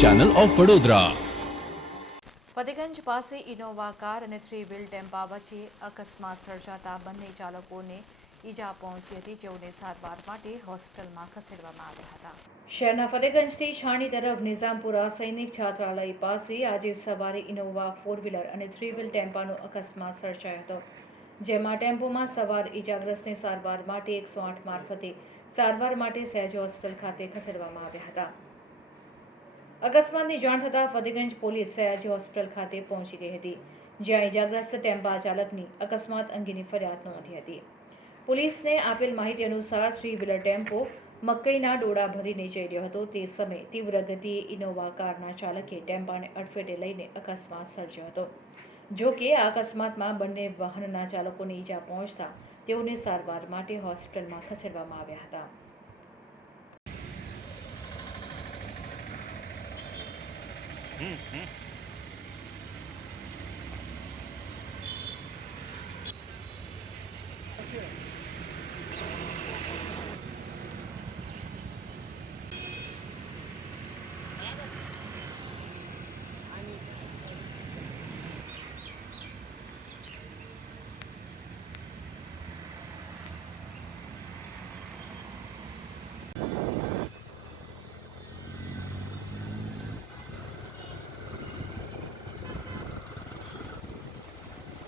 Channel of Vadodara. Fatehganj પાસે Innova car અને 3 wheel ટેમ્પા વચ્ચે અકસ્માત સર્જાતા બંને ચાલકોને ઈજા પહોંચી હતી, જેઓને સારવાર માટે હોસ્પિટલમાં ખસેડવામાં આવ્યા હતા। શહેરના ફતેગંજથી છાણી તરફ નિઝામપુરા સૈનિક છાત્રાલય પાસે આજે સવારે ઇનોવા 4 વ્હીલર અને 3 વ્હીલ ટેમ્પાનો અકસ્માત સર્જાયો હતો, જેમાં ટેમ્પોમાં સવાર ઈજાગ્રસ્તને સારવાર માટે 108 મારફતે સારવાર માટે સહેજ હોસ્પિટલ ખાતે ખસેડવામાં આવ્યા હતા। અકસ્માતની જાણ થતાં ફતેગંજ પોલીસ સયાજી હોસ્પિટલ ખાતે પહોંચી ગઈ હતી, જ્યાં ઇજાગ્રસ્ત ટેમ્પા ચાલકની અકસ્માત અંગેની ફરિયાદ નોંધી હતી। પોલીસને આપેલ માહિતી અનુસાર 3 વ્હીલર ટેમ્પો મકઈના ડોળા ભરીને જઈ રહ્યો હતો। તે સમયે તીવ્ર ગતિએ ઇનોવા કારના ચાલકે ટેમ્પાને અડફેટે લઈને અકસ્માત સર્જ્યો હતો। જો કે આ અકસ્માતમાં બંને વાહનના ચાલકોને ઈજા પહોંચતા તેઓને સારવાર માટે હોસ્પિટલમાં ખસેડવામાં આવ્યા હતા।